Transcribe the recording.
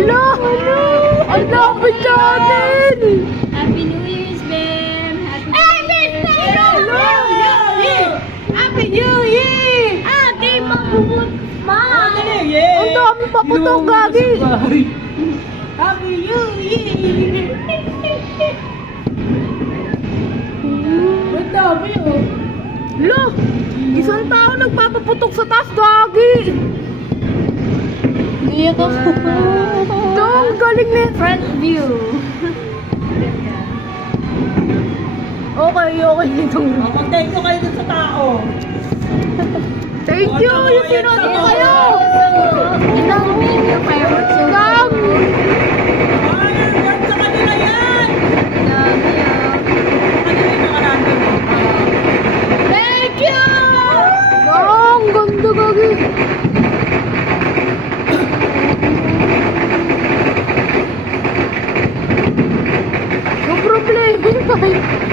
Ala! Ang lapit natin! Happy New Year's, Bem! Happy New Year! Happy New Year! Ate, mabubot! Ma! Ang dami pa po itong gagi! Happy New Year! Ang dami oh. Lo! Isang tao nagpapaputok sa taas, gagi! Iyak ako. Ito, ang galing na. Front view. Okay nitong... Mag-thank you kayo dun sa tao. Thank you! Yung sinunod kayo! Ilang yung fireworks. Gag! Ayan, yan sa kanila yan! Dami ah. Kanila yung nakarami. Thank you! Ang ganda, gagi! No problema.